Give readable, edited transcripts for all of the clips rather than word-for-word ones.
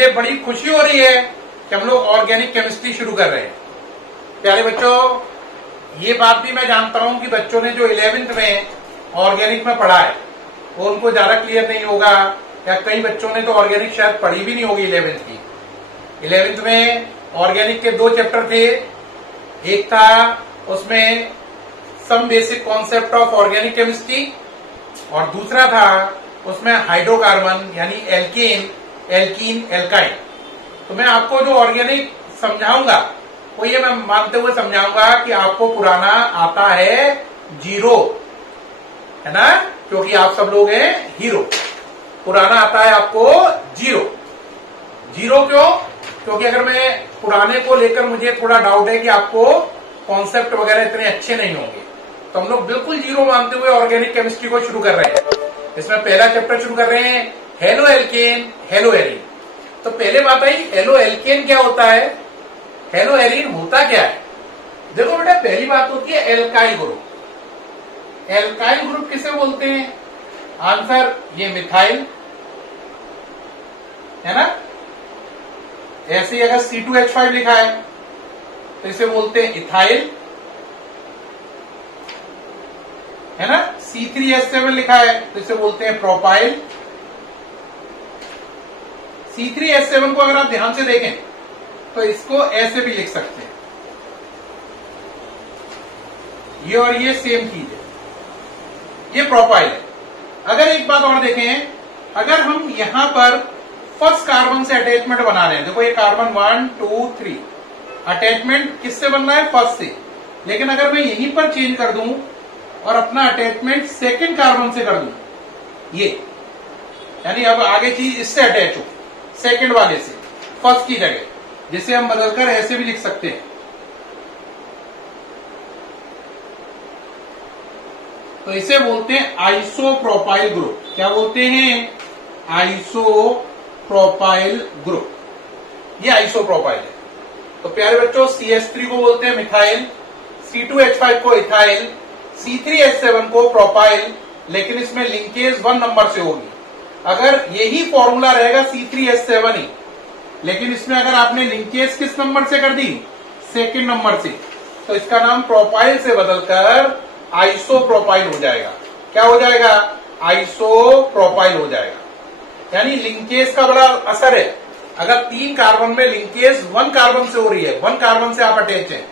मुझे बड़ी खुशी हो रही है कि हम लोग ऑर्गेनिक केमिस्ट्री शुरू कर रहे हैं। प्यारे बच्चों, ये बात भी मैं जानता हूं कि बच्चों ने जो 11th में ऑर्गेनिक में पढ़ा है वो उनको ज्यादा क्लियर नहीं होगा, या कई बच्चों ने तो ऑर्गेनिक शायद पढ़ी भी नहीं होगी 11th की। 11th में ऑर्गेनिक के 2 चैप्टर थे। एक था उसमें some basic concept of organic chemistry, और दूसरा था उसमें हाइड्रोकार्बन यानी एल्कीन, एल्काइन। तो मैं आपको जो ऑर्गेनिक समझाऊंगा वो ये मैं मानते हुए समझाऊंगा कि आपको पुराना आता है 0, है ना, क्योंकि आप सब लोग हैं हीरो। पुराना आता है आपको 0 क्यों? क्योंकि अगर मैं पुराने को लेकर मुझे थोड़ा डाउट है कि आपको कॉन्सेप्ट वगैरह इतने अच्छे नहीं होंगे, तो हम लोग बिल्कुल 0 मानते हुए ऑर्गेनिक केमिस्ट्री को शुरू कर रहे हैं। इसमें पहला चैप्टर शुरू कर रहे हैं हेलो एल्केन, हेलो एरीन। तो पहले बात आई, हेलो एल्केन क्या होता है, हेलो एरीन होता क्या है? देखो बेटा, पहली बात होती है एल्काइल ग्रुप। एल्काइल ग्रुप किसे बोलते हैं? आंसर ये मिथाइल, है ना। ऐसे ही अगर C2H5 लिखा है तो इसे बोलते हैं इथाइल, है ना। C3H7 लिखा है तो इसे बोलते हैं प्रोपाइल। C3H7 को अगर आप ध्यान से देखें तो इसको ऐसे भी लिख सकते हैं, ये और ये सेम चीज है, ये प्रोपाइल है। अगर एक बात और देखें, अगर हम यहां पर फर्स्ट कार्बन से अटैचमेंट बना रहे हैं, देखो ये कार्बन 1 2 3 अटैचमेंट किससे बन रहा है? फर्स्ट से। लेकिन अगर मैं यहीं पर चेंज कर दूं और अपना अटैचमेंट सेकंड कार्बन से कर दूं, ये यानी अब आगे चीज इससे अटैच हो, सेकंड वाले से फर्स्ट की जगह, जिसे हम बदलकर ऐसे भी लिख सकते हैं। तो इसे बोलते हैं आइसोप्रोपाइल ग्रुप। क्या बोलते हैं? Isopropyl group. ये आइसोप्रोपाइल है। तो प्यारे बच्चों, CH3 को बोलते हैं मिथाइल, C2H5 को इथाइल, C3H7 को प्रोपाइल, लेकिन इसमें लिंकेज 1 नंबर से होगी। अगर यही फॉर्मूला रहेगा C3H7 ही, लेकिन इसमें अगर आपने लिंकेज किस नंबर से कर दी? सेकंड नंबर से, तो इसका नाम प्रोपाइल से बदलकर आइसोप्रोपाइल हो जाएगा। क्या हो जाएगा? आइसोप्रोपाइल हो जाएगा। यानी लिंकेज का बड़ा असर है। अगर 3 कार्बन में लिंकेज 1 कार्बन से हो रही है, 1 कार्बन से आप अटैच हैं,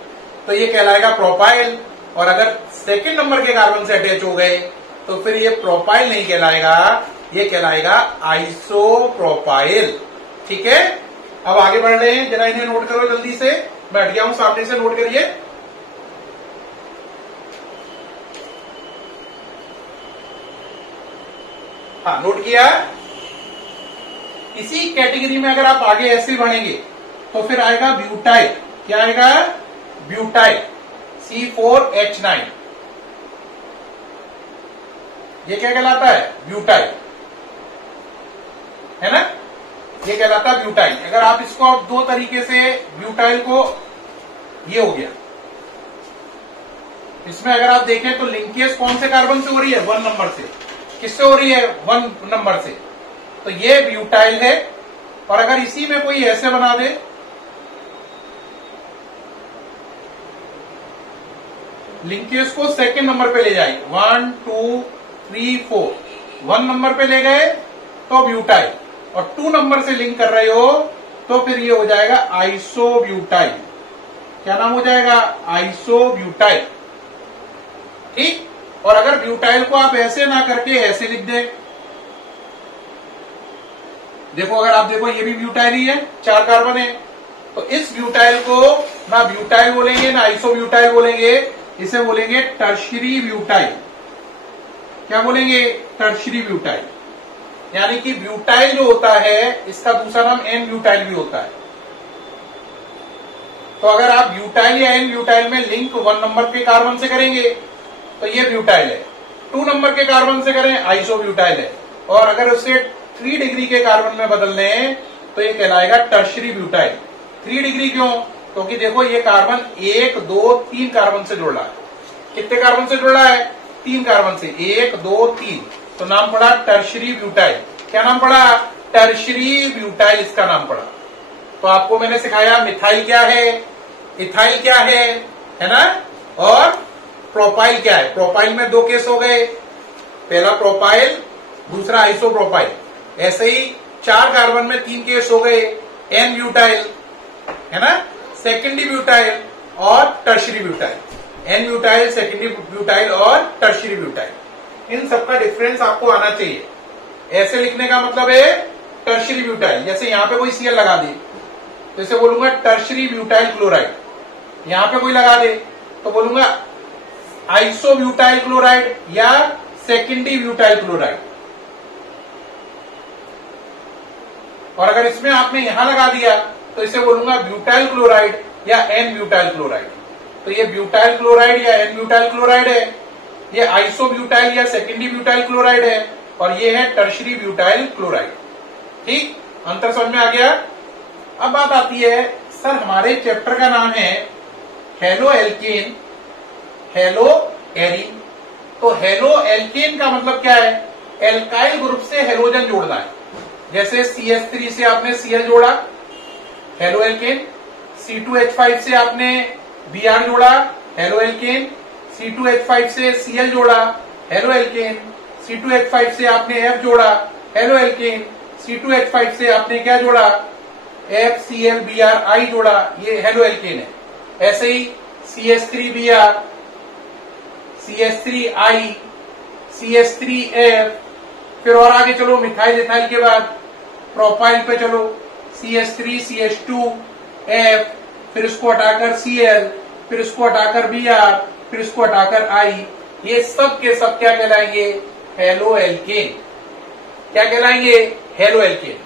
तो ये कहलाएगा प्रोपाइल। और अगर सेकंड नंबर के कार्बन से अटैच हो गए तो फिर ये प्रोपाइल नहीं कहलाएगा, ये कहलाएगा आइसोप्रोपाइल। ठीक है, अब आगे बढ़ रहे हैं, जरा इन्हें नोट करो जल्दी से। मैं हट गया हूं, सामने से नोट करिए। हाँ, नोट किया। इसी कैटेगरी में अगर आप आगे ऐसे बढ़ेंगे तो फिर आएगा ब्यूटाइल। क्या आएगा? Butyl, C4H9। ये क्या कहलाता है? ब्यूटाइल, है ना, ये कहलाता है ब्यूटाइल। अगर आप इसको 2 तरीके से ब्यूटाइल को, ये हो गया, इसमें अगर आप देखें तो लिंकेज कौन से कार्बन से हो रही है? 1 नंबर से। किससे हो रही है? 1 नंबर से। तो ये ब्यूटाइल है। और अगर इसी में कोई ऐसे बना दे, लिंकेज को सेकंड नंबर पे ले जाए, 1 2 3 4, 1 नंबर पे ले गए तो ब्यूटाइल, और 2 नंबर से लिंक कर रहे हो तो फिर ये हो जाएगा आइसोब्यूटाइल। क्या नाम हो जाएगा? आइसोब्यूटाइल। ठीक। और अगर ब्यूटाइल को आप ऐसे ना करके ऐसे लिख दे, देखो, अगर आप देखो ये भी ब्यूटाइल ही है, 4 कार्बन है, तो इस ब्यूटाइल को ना ब्यूटाइल बोलेंगे ना आइसोब्यूटाइल बोलेंगे, इसे बोलेंगे टर्शरी ब्यूटाइल। क्या बोलेंगे? Tertiary butyl. यानी कि ब्यूटाइल जो होता है इसका दूसरा नाम एन ब्यूटाइल भी होता है। तो अगर आप ब्यूटाइल या एन ब्यूटाइल में लिंक 1 नंबर के कार्बन से करेंगे तो ये ब्यूटाइल है, 2 नंबर के कार्बन से करें आइसोब्यूटाइल है, और अगर उसे 3 डिग्री के कार्बन में बदल लें तो ये कहलाएगा टर्शरी ब्यूटाइल। 3 डिग्री क्यों? क्योंकि देखो ये कार्बन 1 2 3 कार्बन से जुड़ रहा है। कितने कार्बन से जुड़ रहा है? 3 कार्बन से, 1 2 3, तो नाम पड़ा टर्शरी ब्यूटाइल। क्या नाम पड़ा? टर्शरी ब्यूटाइल इसका नाम पड़ा। तो आपको मैंने सिखाया मिथाइल क्या है, इथाइल क्या है ना, और प्रोपाइल क्या है। प्रोपाइल में दो केस हो गए, पहला प्रोपाइल, दूसरा आइसोप्रोपाइल। ऐसे ही 4 कार्बन में 3 केस हो गए, एन ब्यूटाइल है ना, सेकेंडरी ब्यूटाइल और tertiary butyl. N butyl, secondary butyl और टर्शरी ब्यूटाइल, इन सबका डिफरेंस आपको आना चाहिए। ऐसे लिखने का मतलब है टर्शरी ब्यूटाइल, जैसे यहां पे कोई सीएल लगा दे तो इसे बोलूंगा टर्शरी ब्यूटाइल क्लोराइड, यहां पे कोई लगा दे तो बोलूंगा आइसोब्यूटाइल क्लोराइड या सेकेंडरी ब्यूटाइल क्लोराइड। और अगर इसमें आपने यहां लगा दिया तो इसे बोलूंगा ब्यूटाइल क्लोराइड या एन ब्यूटाइल क्लोराइड। तो ये ब्यूटाइल क्लोराइड या एन ब्यूटाइल क्लोराइड है, ये आइसोब्यूटाइल या सेकेंडरी ब्यूटाइल क्लोराइड है, और ये है टर्शरी ब्यूटाइल क्लोराइड। ठीक, अंतर समझ में आ गया। अब बात आती है, सर हमारे चैप्टर का नाम है हेलो एल्केन, हेलो एरीन। तो हेलो एल्केन का मतलब क्या है, एल्काइल ग्रुप से हेलोजन जोड़ना है। जैसे CH3 से आपने Cl जोड़ा, हेलो एल्केन। C2H5 से आपने Br जोड़ा, हेलो एल्केन। C2H5 से Cl जोड़ा, हेलो एल्केन। C2H5 से आपने F जोड़ा, हेलो एल्केन। C2H5 से आपने क्या जोड़ा, FClBrI जोड़ा, ये हेलो एल्केन है। ऐसे ही CH3Br, CH3I, CH3F, फिर और आगे चलो मिथाइल इथाइल के बाद प्रोपाइल पे चलो, CH3, CH2F, फिर इसको हटाकर Cl, फिर इसको हटाकर Br, फिर इसको हटाकर I, ये सब के सब क्या कहलाएंगे, हेलो एल्केन। क्या कहलाएंगे, हेलो एल्केन।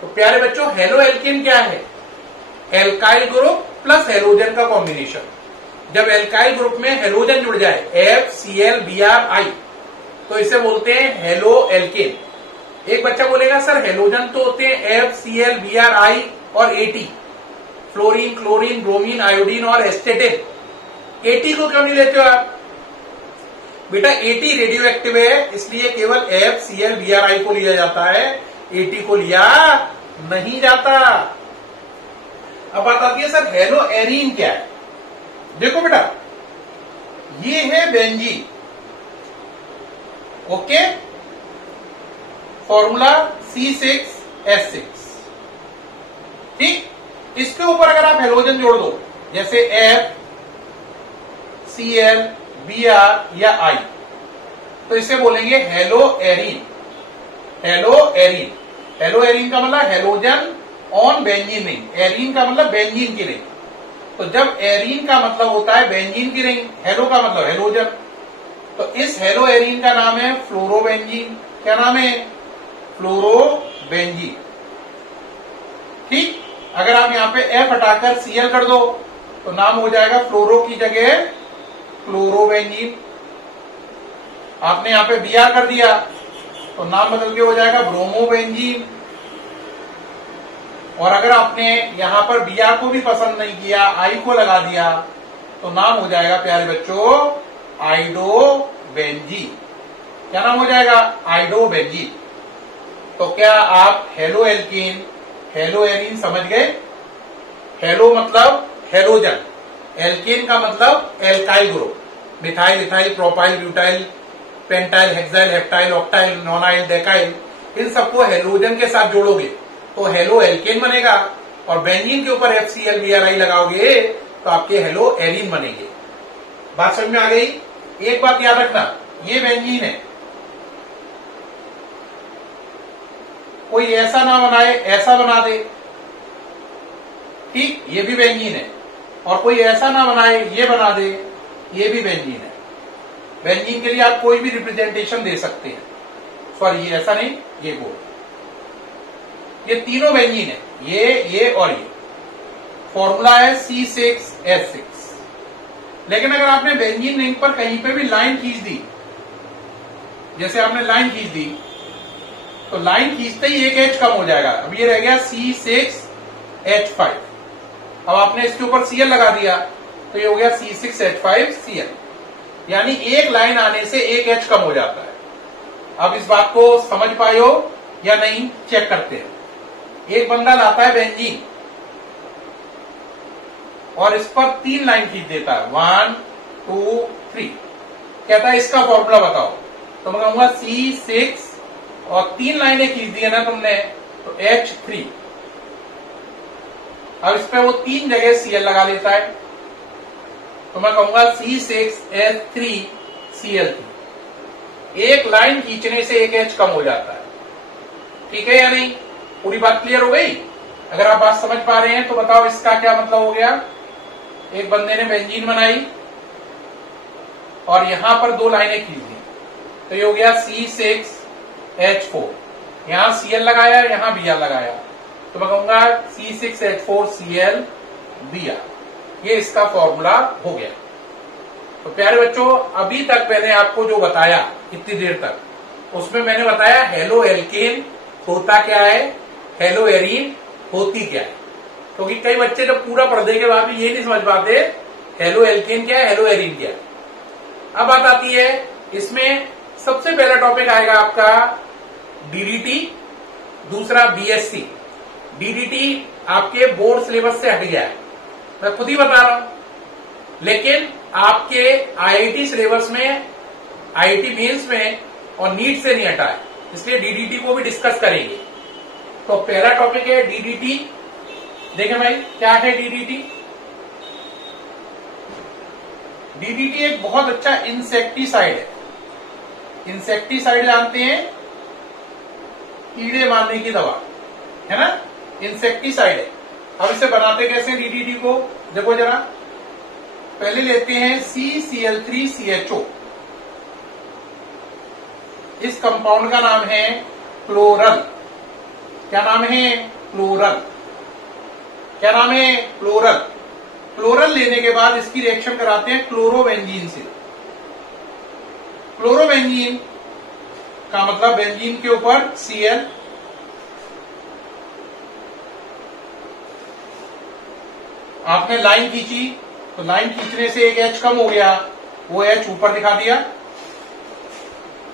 तो प्यारे बच्चों, हेलो एल्केन क्या है, एल्काइल ग्रुप प्लस हेलोजन का कॉम्बिनेशन। जब एल्काइल ग्रुप में हेलोजन जुड़ जाए FClBrI तो इसे बोलते हैं हेलो एल्केन। एक बच्चा बोलेगा सर हेलोजन तो होते हैं FClBrI और AT, fluorine, chlorine, bromine, iodine और एस्टेटिन। AT को क्यों नहीं लेते हो आप, बेटा AT रेडियो एक्टिव है, इसलिए केवल FClBrI को लिया जाता है, AT को लिया नहीं जाता। अब बात आती है सर हेलो एरीन क्या है। देखो बेटा, ये है बेंजीन, ओके, फॉर्मूला C6H6। ठीक, इसके ऊपर अगर आप हेलोजन जोड़ दो जैसे F, Cl, Br या I, तो इसे बोलेंगे hello arene. Hello arene, hello arene का मतलब halogen on benzene ring, arene का मतलब बेंजीन की रिंग। तो जब एरीन का मतलब होता है बेंजीन की रिंग, हेलो का मतलब हेलोजन, तो इस हेलो एरीन का नाम है फ्लोरोबेंजीन। क्या नाम है, फ्लोरोबेंजीन। ठीक, अगर आप यहां पे F हटाकर Cl कर दो तो नाम हो जाएगा फ्लोरो की जगह क्लोरोबेंजीन। आपने यहां पे Br कर दिया तो नाम बदल के हो जाएगा ब्रोमोबेंजीन। और अगर आपने यहां पर Br को भी पसंद नहीं किया, I को लगा दिया तो नाम हो जाएगा प्यारे बच्चों आइडोबेंजीन। क्या नाम हो जाएगा, आइडोबेंजीन। तो क्या आप हेलो एल्कीन, हेलो एरीन समझ गए। हेलो मतलब हेलोजन, एल्कीन का मतलब alkyl group, methyl, ethyl, propyl, butyl, pentyl, hexyl, heptyl, octyl, nonyl, decyl, इन सबको हेलोजन के साथ जोड़ोगे तो हेलो एल्केन बनेगा, और बेंजीन के ऊपर FClBrI लगाओगे तो आपके हेलो एरीन बनेंगे। बात समझ में आ गई। एक बात याद रखना, ये बेंजीन है, कोई ऐसा ना बनाए ऐसा बना दे। ठीक, ये भी बेंजीन है, और कोई ऐसा ना बनाए ये बना दे, ये भी बेंजीन है। बेंजीन के लिए आप कोई भी रिप्रेजेंटेशन दे सकते हैं, सॉरी ये ऐसा नहीं, ये वो, ये तीनों बेंजीन है, ये और ये। फॉर्मूला है C6H6। लेकिन अगर आपने बेंजीन रिंग पर कहीं पे भी लाइन खींच दी, जैसे आपने लाइन खींच दी तो लाइन खींचते ही एक H कम हो जाएगा। अब ये रह गया C6H5। अब आपने इसके ऊपर Cl लगा दिया तो ये हो गया C6H5Cl, यानी एक लाइन आने से एक H कम हो जाता है। अब इस बात को समझ पाए हो या नहीं चेक करते हैं। एक बंदा लाता है बेंजीन और इस पर 3 लाइन खींच देता है, 1 2 3, कहता है इसका फॉर्मूला बताओ। तो मैं कहूंगा C6 और 3 लाइनें खींच दी है ना तुमने, तो H3। अब इस पे वो 3 जगह Cl लगा लेता है, तो मैं कहूंगा C6H3Cl3। एक लाइन खींचने से एक H कम हो जाता है। ठीक है या नहीं? पूरी बात क्लियर हो गई? अगर आप बात समझ पा रहे हैं तो बताओ इसका क्या मतलब हो गया। एक बंदे ने बेंजीन बनाई और यहां पर 2 लाइनें खींच दी, तो ये हो गया C6H4। यहां Cl लगाया, यहां Br लगाया, तो मैं कहूंगा C6H4Cl Br। ये इसका फॉर्मूला हो गया। तो प्यारे बच्चों, अभी तक मैंने आपको जो बताया इतनी देर तक, उसमें मैंने बताया हेलो एल्केन होता क्या है, हेलो एरीन होती क्या है। क्योंकि कई बच्चे जब पूरा पढ़ने के बाद भी ये नहीं समझ पाते हेलो एल्केन क्या है, हेलो एरीन क्या है। अब बात आती है, इसमें सबसे पहला टॉपिक आएगा आपका डीडीटी, दूसरा बीएससी। डीडीटी आपके बोर्ड सिलेबस से हट गया है, मैं खुद ही बता रहा हूं, लेकिन आपके आईआईटी सिलेबस में, आईआईटी मेंस में और नीट से नहीं हटा है, इसलिए डीडीटी को भी डिस्कस करेंगे। तो पहला टॉपिक है डीडीटी। देखें भाई, क्या है डीडीटी? डीडीटी एक बहुत अच्छा इंसेक्टिसाइड है। इंसेक्टिसाइड जानते हैं, कीड़े मारने की दवा है ना, इंसेक्टिसाइड है। अब इसे बनाते कैसे डीडीटी को, देखो जरा। पहले लेते हैं CCl3CHO। इस कंपाउंड का नाम है क्लोरल। क्या नाम है? क्लोरल। क्या नाम है? क्लोरल। क्लोरल लेने के बाद इसकी रिएक्शन कराते हैं क्लोरोबेंजीन से। क्लोरोबेंजीन का मतलब बेंजीन के ऊपर Cl, आपने लाइन खींची, तो लाइन खींचने से एक H कम हो गया, वो H ऊपर दिखा दिया।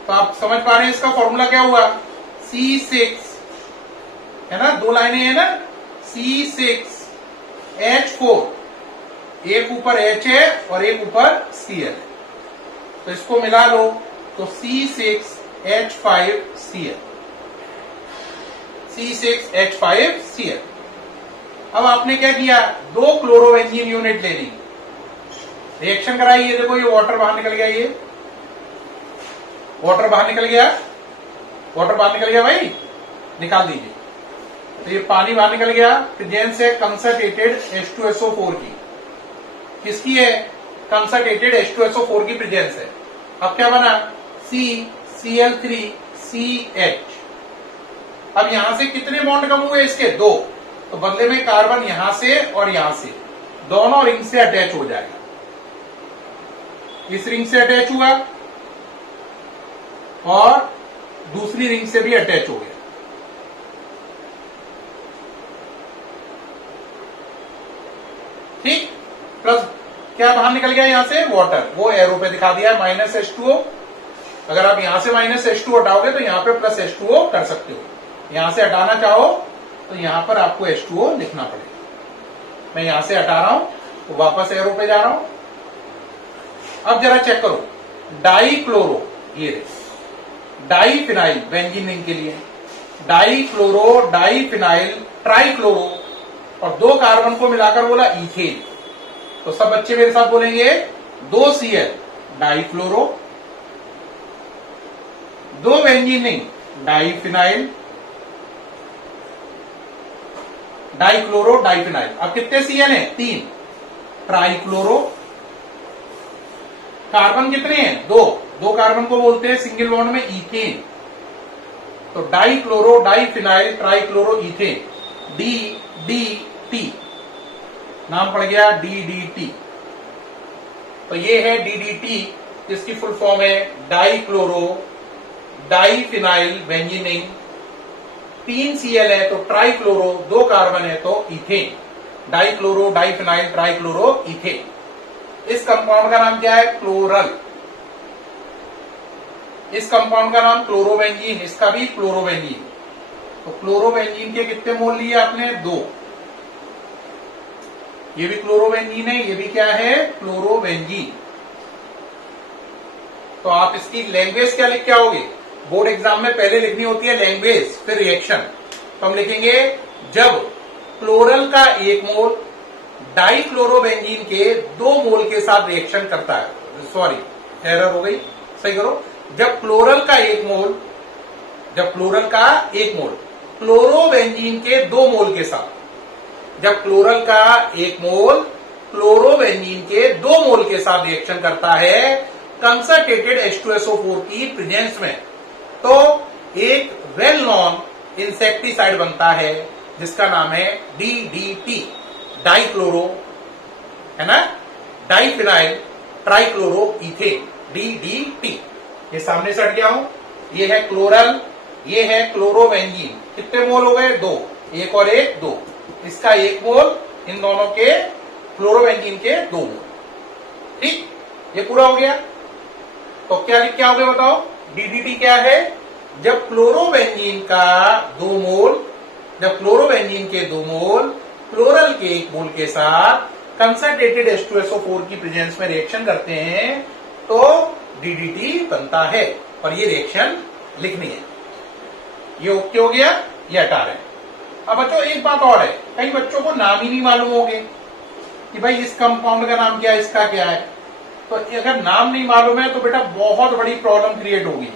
तो आप समझ पा रहे हैं इसका फॉर्मूला क्या हुआ? C6 है ना, 2 लाइनें है ना, C6H4, एक ऊपर H है और एक ऊपर Cl है, तो इसको मिला लो तो C6H5Cl, C6H5Cl। अब आपने क्या किया, 2 क्लोरोबेंजीन यूनिट ले ली, रिएक्शन कराई। ये देखो, ये वाटर बाहर निकल गया, ये वाटर बाहर निकल गया, वाटर बाहर निकल गया भाई, निकाल दीजिए। तो ये पानी बाहर निकल गया, प्रेजेंस है कंसंट्रेटेड H2SO4 की। किसकी है? कंसंट्रेटेड H2SO4 की प्रेजेंस है। अब क्या बना? CCl3CH। अब यहां से कितने बॉन्ड कम हुए इसके? 2। तो बदले में कार्बन यहां से और यहां से, दोनों रिंग से अटैच हो जाएगा। इस रिंग से अटैच हुआ और दूसरी रिंग से भी अटैच हो गया। ठीक, प्लस क्या बाहर निकल गया यहां से? वाटर। वो एरो पे दिखा दिया है -H2O। अगर आप यहां से -H2O हटाओगे तो यहां पे +H2O कर सकते हो। यहां से हटाना चाहो तो यहां पर आपको H2O लिखना पड़ेगा। मैं यहां से हटा रहा हूं तो वापस एरो पे जा रहा हूं। अब जरा चेक करो, डाई क्लोरो, ये डाई फिनाइल बेंजीन रिंग के लिए, di chloro, di phenyl, tri chloro, और 2 कार्बन को मिलाकर बोला इथेन। तो सब बच्चे मेरे साथ बोलेंगे 2 Cl di chloro, 2 benzene ring di phenyl, di chloro, di phenyl. अब कितने Cl हैं? 3। ट्राई क्लोरो, कार्बन कितने हैं? 2। 2 कार्बन को बोलते हैं सिंगल बॉन्ड में इथेन। तो di chloro, di phenyl, tri chloro ethane, DDT, नाम पड़ गया DDT। तो ये है DDT, जिसकी फुल फॉर्म है di chloro, di phenyl benzene ring, 3 Cl है तो ट्राई क्लोरो, 2 कार्बन है तो ethane, di chloro, di phenyl, tri chloro ethane. इस कंपाउंड का नाम क्या है? क्लोरल। इस कंपाउंड का नाम क्लोरोबेंजीन, इसका भी क्लोरोबेंजीन। तो क्लोरोबेंजीन के कितने मोल लिए आपने? 2। ये भी क्लोरोबेंजीन है, ये भी क्या है? क्लोरोबेंजीन। तो आप इसकी लैंग्वेज क्या लिख के आओगे? बोर्ड एग्जाम में पहले लिखनी होती है लैंग्वेज, फिर रिएक्शन। तो हम लिखेंगे जब क्लोरल का 1 मोल डाइक्लोरोबेंजीन के 2 मोल के साथ रिएक्शन करता है, सॉरी एरर हो गई, सही करो। जब क्लोरल का 1 मोल क्लोरोबेंजीन के 2 मोल के साथ, जब क्लोरल का 1 मोल क्लोरोबेंजीन के 2 मोल के साथ रिएक्शन करता है कंसंट्रेटेड H2SO4 की प्रेजेंस में, तो एक वेल नोन इंसेक्टिसाइड बनता है जिसका नाम है DDT, डाइक्लोरो, है ना, डाइफिनाइल ट्राइक्लोरोइथेन, DDT। ये सामने से हट गया हूं। ये है क्लोरल, ये है क्लोरोबेंजीन। कितने मोल हो गए? 2। 1 और 1 2। इसका 1 मोल इन दोनों के क्लोरोबेंजीन के 2 मोल। ठीक, ये पूरा हो गया। तो क्या लिख के आओगे बताओ? DDT क्या है? जब क्लोरोबेंजीन का 2 मोल, जब क्लोरोबेंजीन के 2 मोल क्लोरल के 1 मोल के साथ कंसंट्रेटेड H2SO4 की प्रेजेंस में रिएक्शन करते हैं तो DDT बनता है। और ये रिएक्शन लिखनी है। ये ओके हो गया, ये हटा रहे हैं। अब बच्चों एक बात और है, कई बच्चों को नाम ही नहीं मालूम होंगे कि भाई इस कंपाउंड का नाम क्या है, इसका क्या है। तो अगर नाम नहीं मालूम है तो बेटा बहुत बड़ी प्रॉब्लम क्रिएट होगी।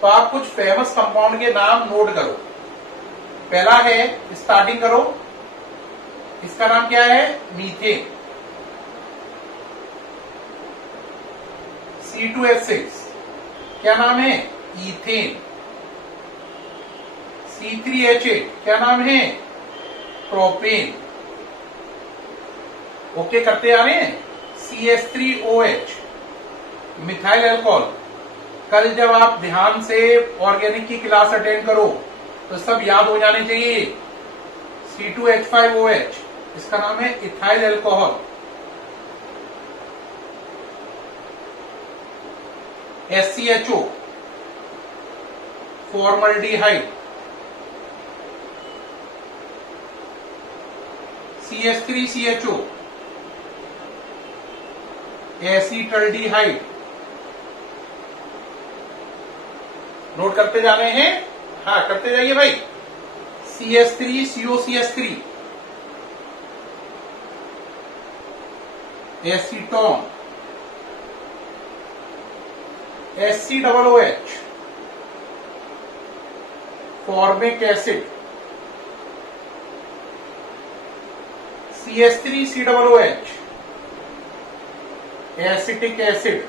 तो आप कुछ फेमस कंपाउंड के नाम नोट करो। पहला है, स्टार्टिंग करो, इसका नाम क्या है? मीथेन। C2H6 क्या नाम है? इथेन। C3H8 क्या नाम है? प्रोपेन। ओके करते आ रहे हैं। CH3OH methyl alcohol. कल जब आप ध्यान से ऑर्गेनिक की क्लास अटेंड करो तो सब याद हो जाने चाहिए। C2H5OH इसका नाम है ethyl alcohol. SCHO formaldehyde. CH3CHO acetaldehyde. Note करते जा रहे हैं? हाँ करते जाइए भाई। CH3COCH3 acetone. SCOOH formic acid. CH3COOH acetic acid,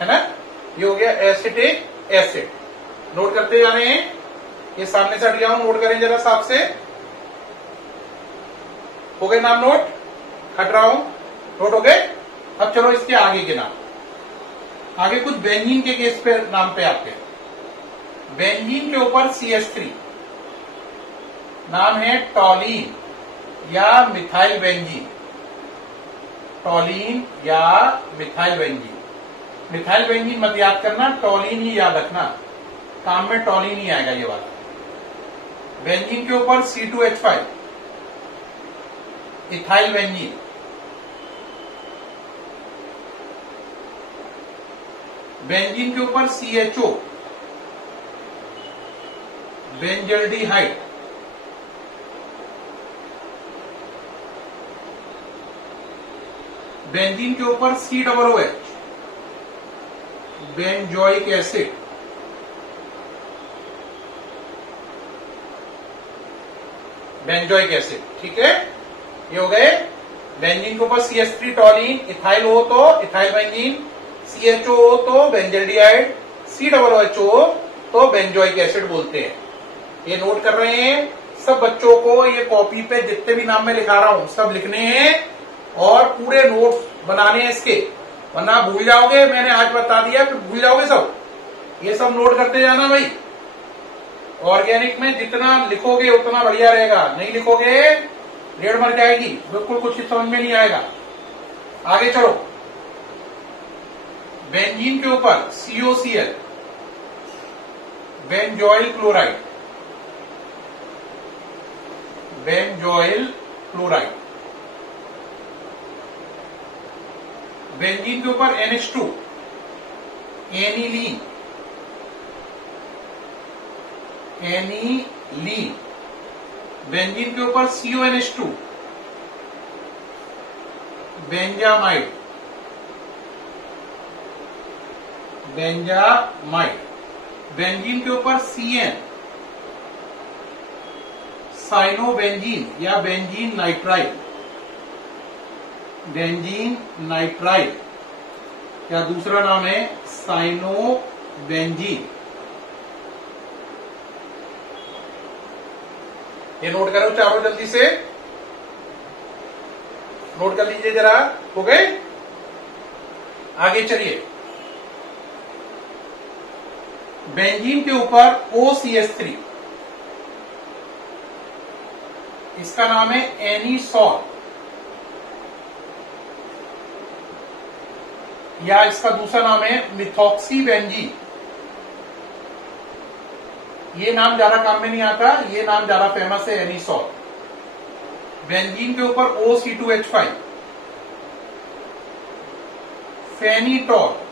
है ना। ये हो गया एसिटिक एसिड। नोट करते जा रहे हैं। ये सामने से हट गया हूं, नोट करें जरा साफ से। हो गए नाम नोट? हट रहा हूं, नोट हो गए। अब चलो इसके आगे के नाम। आगे कुछ बेंजीन के केस पे नाम पे आपके। बेंजीन के ऊपर CH3 नाम है टॉलीन या मिथाइल बेंजीन। टॉलीन या मिथाइल बेंजीन। मिथाइल बेंजीन मत याद करना, टॉलीन ही याद रखना। काम में टॉलीन ही आएगा ये वाला। बेंजीन के ऊपर C2H5 इथाइल बेंजीन। बेंजीन के ऊपर CHO बेंजल्डिहाइड। बेंजीन के ऊपर COOH benzoic acid. Benzoic acid, ठीक है। ये हो गए। बेंजीन के ऊपर CH3 टॉलीन, इथाइल हो तो इथाइल बेंजीन, CHO हो तो बेंजल्डिहाइड, COOH हो तो बेंजोइक एसिड बोलते हैं। ये नोट कर रहे हैं सब बच्चों को। ये कॉपी पे जितने भी नाम मैं लिखा रहा हूं सब लिखने हैं और पूरे नोट्स बनाने हैं इसके, वरना भूल जाओगे। मैंने आज बता दिया फिर भूल जाओगे सब। ये सब नोट करते जाना भाई। ऑर्गेनिक में जितना लिखोगे उतना बढ़िया रहेगा, नहीं लिखोगे रेड मर जाएगी, बिल्कुल कुछ समझ में नहीं आएगा। आगे चलो। बेंजीन के ऊपर COCl benzoyl chloride, benzoyl chloride. Benzene के ऊपर NH2, एनिलीन, एनिलीन। बेंजीन के ऊपर CONH2, बेंजामाइड, बेंजामाइड। बेंजीन के ऊपर CN, साइनोबेंजीन या बेंजीन नाइट्राइल, बेंजीन नाइट्राइल, या दूसरा नाम है साइनोबेंजीन। ये नोट करो चारों जल्दी से, नोट कर लीजिए जरा। हो गए? आगे चलिए। बेंजीन के ऊपर OCH3, इसका नाम है एनीसॉल, या इसका दूसरा नाम है मिथॉक्सीबेंजीन। ये नाम ज्यादा काम में नहीं आता, ये नाम ज्यादा फेमस है, एनीसॉल। बेंजीन के ऊपर OC2H5, फेनिटॉल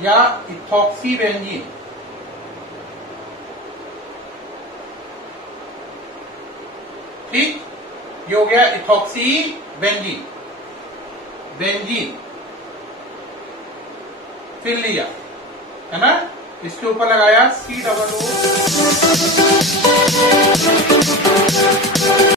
या इथॉक्सीबेंजीन। ठीक, ये हो गया इथॉक्सीबेंजीन, बेंजीन। फिर लिया है ना, इसके ऊपर लगाया COO